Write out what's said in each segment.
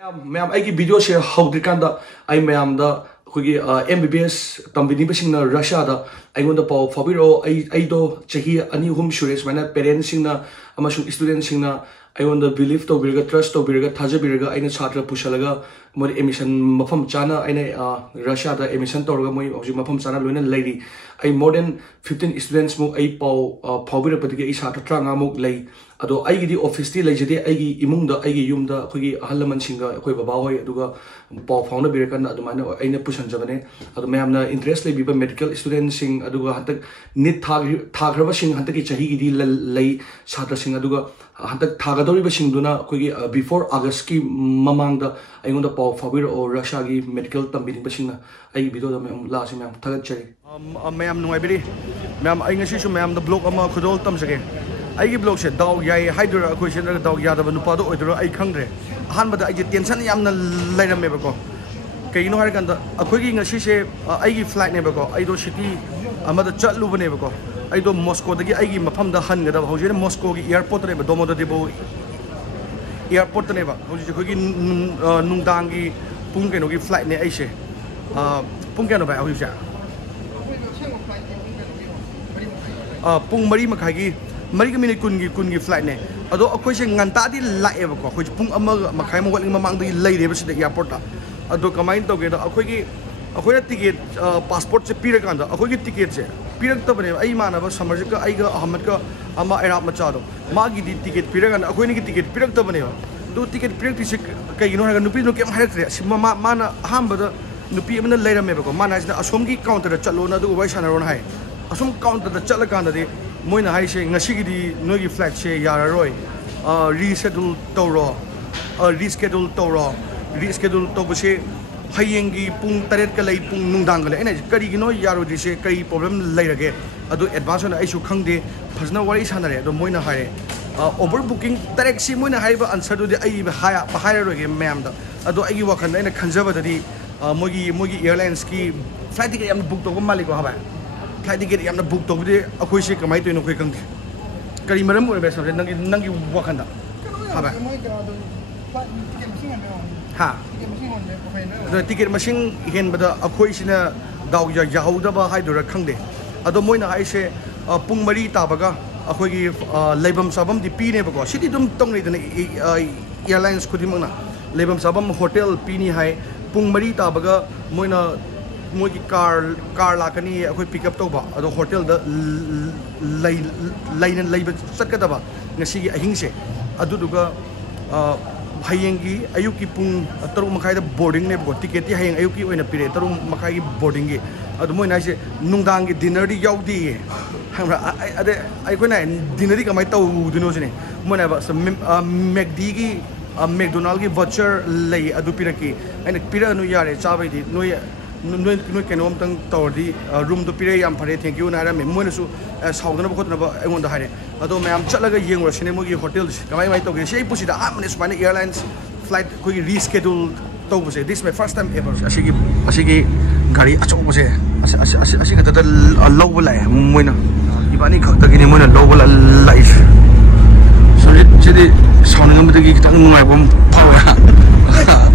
ma'am आई video से हौद्रिकांदा आई ma'am दा खुगी MBBS तंबिनी बसिंगना Russia दा आइगोंदा पाव फाबिरो आई दो चही अनि हुम सुरेश माने पेरेंट्स सिंगना अमसु स्टूडेंट सिंगना आइगोंदा बिलीव तो बिरगा ट्रस्ट तो बिरगा थाजे बिरगा आइना छात्र पुशलगा मोर एमिशन मफम चाना आइने रशिया दा एमिशन तोरगा मोय हौजि मफम चाना लोइना लेरी आई मोर देन 15 स्टूडेंट्स मु आई पाव फाबिरो पदिगे आई छात्र ट्रांगा मु लै अदो आइगिदी ऑफिस ती लेजदे आइगी इमुंगदा आइगी युमदा अखोगी अहलमन सिंगा अखोय बाबा होय अदुगा पाव फाउंड बिरकन अदुमाने आइने पुशन जबने अदो मैमना इंटरेस्ट ले बिबा मेडिकल स्टूडेंट सिंग अदुगा हतक निट थाग्रबा सिंग हतक की चही गिदी लै छात्र सिंग अदुगा हतक थागदौरिबा सिंगदुना अखोगी बिफोर अगस्त की ममांगदा आइगोंदा पाव फाबिर और रशियागी मेडिकल तंबिनिबा सिंगना आइगी वीडियो दा मैम लासे मैम थगचरी मैम नुआइबिरी मैम आई ngasi su मैम द ब्लॉग अमा खुदोल तमसगे आई ब्लॉग से दाव याई हाइदर अखोय से दाव यादब नुपादो ओइदरो आई खंग्रे अहानबदा आई टेंशन यामना लैरमेबको कईनो हार कंदा अखोयगी ngasi से आई फ्लाइट नेबको आई दो सिटी अमदा चलुबनेबको आई दो मॉस्को दगी आई मफम दा हनगदा हौजे मॉस्को की एयरपोर्ट रेबा दोमोदा देबो एयरपोर्ट नेबा हौजे अखोयगी नुंगदांगी पुंग केनोगी फ्लाइट ने आई से पुंग केनो बाय हौजे पुंग मरी मखागी मरी मिनट कुन फ्लाइट ने अदो अखोय से nganta di laebako अखोय पुंग अमा मखाय मोगल ममांग दि लैरेब सिदा एयरपोर्ट अदो कमाइन तोगे दा अखोयगी अखोय टिकट पासपोर्ट से पीर कांदा अखोयगी टिकट से पीरक तबने आई मानब समर का आई अहमद का अमा एराब मचादो मागी दी टिकट पीर कांदा अखोयनी की टिकट पीरक तबने दो टिकट पीरक तिसे कईनो हागा नुपी नो केम हारक्रे सिमा माना अहमद नुपी अमना लैरमेबको माना इसना असोम की काउंटर चलो ना दो वाई सानरोन हाय असोम काउंटर चल कांदा मोइना हाइसे ngasigiदी नोगी फ्लाइट से याररोय रीशेड्यूल तौरो रीशेड्यूल तौबसे हयेंगी पुंग तरेट का लै पुंग नुंदांग लै एना करिगिनो यारोदिसे कई प्रॉब्लम लैरगे अदो एडवांस होना आइसु खंगदे फजना वारी सानरे अदो मोइना हारे ओवर बुकिंग डायरेक्ट सी मोइना हाइबा आंसर दुदे आई हायरोगे मैम दा अदो आइगी वखन एना खंजबददी मोगी एयरलाइंस की फ्लाइट टिकट याम बुक तौबा मालिको हाबा फ्लाइट टिकट यामना बुक तौबदे अखोय से कमाय तोइनो खोय खंगदे करी मरम ओइबे सबसे नंगी वखंदा हाबा हा टिकट मसिंग हेनबदा अखोय सिना दाव याहौदबा हाइदोरा खंगदे अदो मोइना हाइसे पुंग मरी ताबगा अखोयगी लेबम साबम दि पीनेबको सिटी दुम तंगनेदना एयरलाइंस खुदिमंगना लेबम साबम होटल पीनी हाय पुंग मरी ताबगा मोइना मोगी कार लाकनी अखोय पिकअप तौबा अदो होटल द लाइन लैब चटकदबा ngasi ahing se aduduga hayenggi ayuki pung taru makai da boarding ne bo ticket ti hayeng ayuki oina pire taru makai gi boarding gi adu moi nai se nungdang gi dinner di yaudi hamra ade ai ko nai dinner di kamai tau dino sine moi na ba McD gi McDonald gi voucher lei adu piraki aina pira nu yare chabai di noi kenom tang tawdi room to pire yam phare thank you naira me moi su saudana bkhotna ba engon da hare ado मैम चलगा येंग रसने मोगी hotel कमाई माई तौगे से पुसीदा आमने स्पाने एयरलाइंस फ्लाइट कोई रीशेड्यूल तौबसे this my first time ever असिगी गाड़ी अचौबसे असी खतदा लौब लाय मोइना इबानी खतगिनी मोइना लौब लाइस सो जेदि साउंडिंग मदगी खतंग नुंगाइबम फावे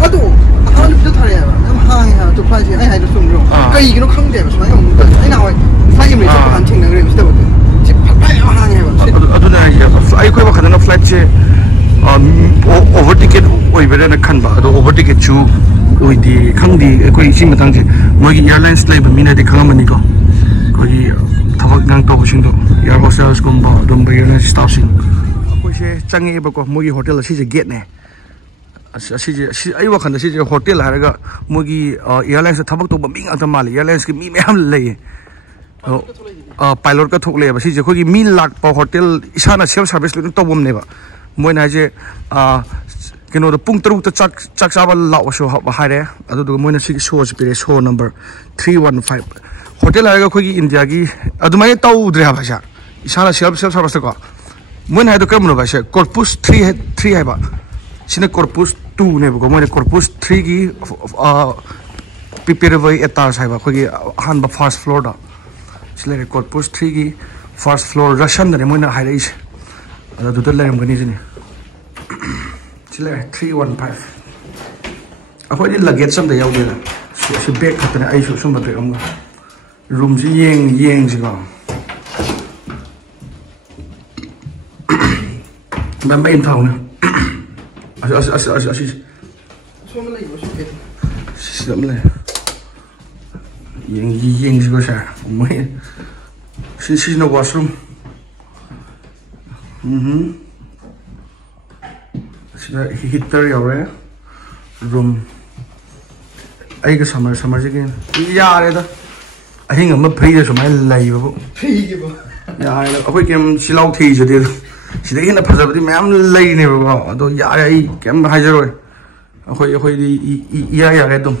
अदो आन द थारे हम हाय हा तो फ्लाइट आई हाय द सुंग्रो कईगिनो खंगदे सुनाय आई ना होय फ्लाइट में तो पान थिंग नगरे बिस्ता अदुना आई कोई वखन फ्लाइट से ओवर टिकट ओइबेना खनबा अदो ओवर टिकट चु ओइदि खंगदि कोई इसिंग मतंग से मोगी एयरलाइंस लाइब मिना दे खंगमनि को कोई थबक नंग तोबसिंग दो एयर होस्टेस गुम्बा दुम एयरलाइंस स्टाफ सिंग कोई से चंगे बको मोगी होटल असी जे गेट ने असी आई वखन असी जे होटल हारगा मोगी एयरलाइंस थबक तो बमिंग अत माले एयरलाइंस के मी मैम लई पायलट का थोकले बसी जे खोगी मी लाख पा होटल इसाना सेल्फ सर्विस ल तोबम नेबा मोइना जे केनो द पुंग तरुक त चक चाबा लाव शो हारे अदु मोइना सिगी शो पिरे शो नंबर 315 होटल आएगा खोगी इंडिया की अदुमाय तौद्रे हाबासा इसाना सेल्फ सर्विस को मोइना हाइदो कमनो बासे कॉर्पस 3 हाइबा सिने कॉर्पस 2 नेबको मोइना कॉर्पस 3 की पिपेरवई एटास हाइबा खोगी अहानबा फर्स्ट फ्लोर दा सिले कॉर्पस 3 की फर्स्ट फ्लोर रशियन ने मोइना हाइराइस अदु दुत लेरमगनी जिने सिले 315 akhoi ni luggage sam da yaw de si bag khatane ai su sum bag am room si yeng si ko ban ba in thau na asi so ma lai so ke system le yeng si ko sa mai si no washroom heater yaw room ai ka summer again yare da ahing am free da sumai lai ba free ge ba yare da akoi kem silau thi je de sidai na phajabdi mayam lai ne ba ado yare ai kem hajaroi akoi di ya re dum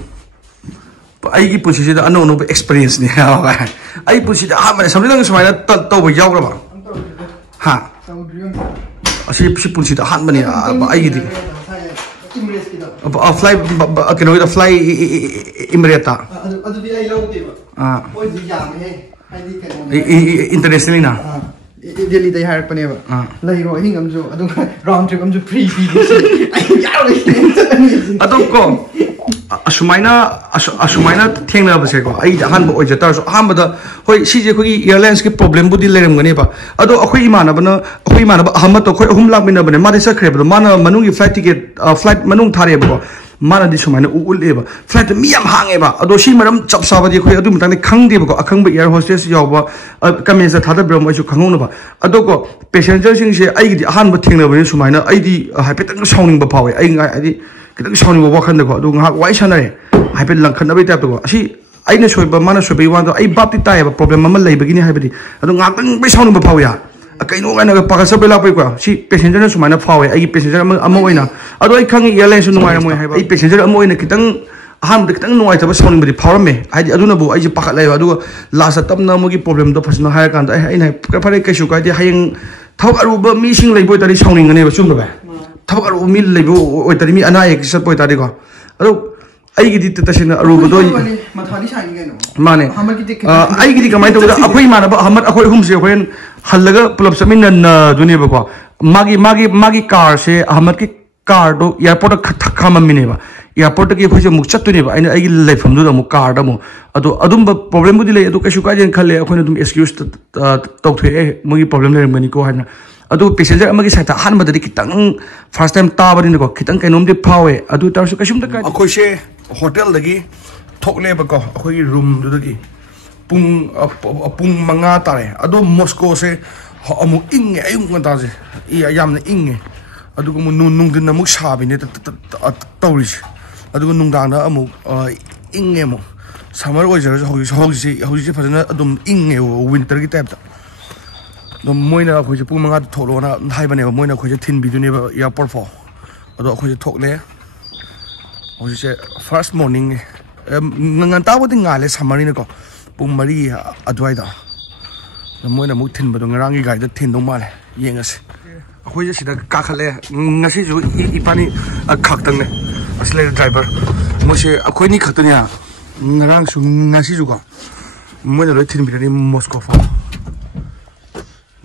ai gi pusi da ano no experience ni ai pusi da ha ma samri lang sumai da to ba yaw ba ha asi pusi da han mani ai gi di fly keno ida fly Emirata adu di ai lo de ba oi di ya me ai di keno internationally na Delhi dai har pane ba lai ro hing am jo adu round trip am jo free fee ai ya ro adu ko ashumaina thengna ba se ko ai han ba oi jata so ham da hoi si je khoi airlines ke problem budi leram gani ba ado akhoi imana ba ahmad to khoi ahum lak mina ba ne ma de sa khre ba mana manung gi flight ticket flight manung thare ba mana di sumaina ul e ba flight mi yam hange ba ado si maram chap sa ba di khoi adu mutang ne khang de ba ko akhang ba air hostess yaw ba kamen sa thada bram ai su khangong na ba ado ko passenger sing se ai gi han ba thengna ba ne sumaina ai di haipetang sounding ba phawe ai ngai ai di kitang sounding ba wakhan da ko adu ngak wai sanare haipet lang khan ba tap to ko asi aina soiba mana soiba wan do ai bap ti tai ba problem ma lai ba gini haibadi adu ngak tang ba sounding ba phawe ya kaino ga na pa sa bela pa ko si passenger na sumaina phawe ai passenger amo oina ado ai khangi airline su nungai mo haiba ai passenger amo oina kitang aham de kitang nungai ta ba sounding ba di phawer me ai di aduna bu ai ji pakhat lai adu last tam na mo gi problem do phasna ha kan ai ai ka phare ka su ka di hayang thok aru ba mi sing lai boy tari sounding ne ba chum ba thok aru mi lai bo oi tari mi ana ek sa boy tari ko adu ai gi di ta sina aru ba do mathali sai ge no mane ai gi di kamai to da akoi mana ba ahmad akoi hum se khoen halaga pulap samin na duni ba ko magi car se ahmad ki car do airport kham mine ba airport ki khoi se muk chat tuni ba ai ai laifam du da mu car da mu ado adum ba problem budi le ado ka shu ka jen khalle akhoi dum excuse to the mugi problem le mani ko hana ado passenger amagi saita han ma da kitang first time ta ba ni ko kitang kainom de phawe adu tar su ka shum da ka akhoi se hotel dagi thokle ba ko akhoi room du dagi pung manga tare ado Moscow se amu inge ayung ngata je yamna inge adu ko nung din namuk sabi ne tawris adu ko nung dang da amu inge mo summer weather hoji phajana adum inge winter gi type da do moina khoi pung manga tholo na haibane moina khoi thin bi dune airport fo ado khoi thokle hoji se first morning ngan ta boding ngale summer ni ko pung mari adwai da moina muk thin ba do ngarang gi gai da thin do male yengas akhoi je sida ka khale ngasi ju ipani khak tang ne asle driver mo se akhoi ni khatani ha ngarang su ngasi ju ko moina lo thin bi ni Moscow fa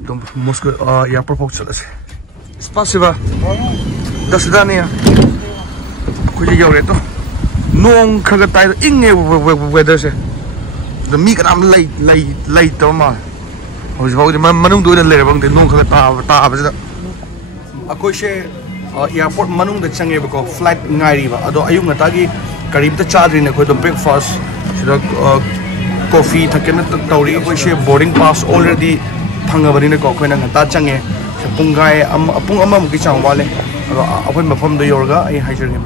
dom Moscow airport fo chala se spasiba до свидания akhoi je yore to nong khaga tai inge weather se the mi kan am late to ma hoje vau de manung do de le bang de nong kha ta ba da akoi she airport manung de change ba ko flight ngai ri ba ado ayung ata gi karib ta chadri ne ko do breakfast sida coffee thaken tauri akoi she boarding pass already thanga bani ne ko khoi na ta change pungai apung ama mu ki chang wale akoi mafam do yorga ai haijer ne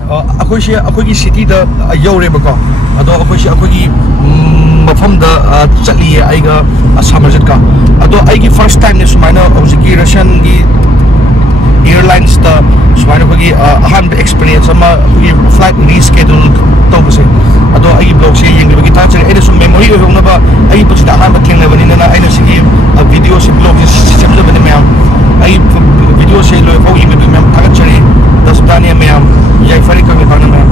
akoi she akoi gi city da yore ba ko ado akoi she akoi gi mafam da chali aiga asamarjat ka ado aigi first time ne sumaina objiki Russian gi airlines da sumaina ko gi Ahanba experience ama gi flight reschedule to base ado aigi blog se yeng gi ta chare ene sum memory ho na ba aigi puch da Ahanba theng na bani na aina sigi video se blog se cham da bani ma'am ai video se lo ho gi me ma'am aga chare das dania ma'am yai fari ka mi bana ma'am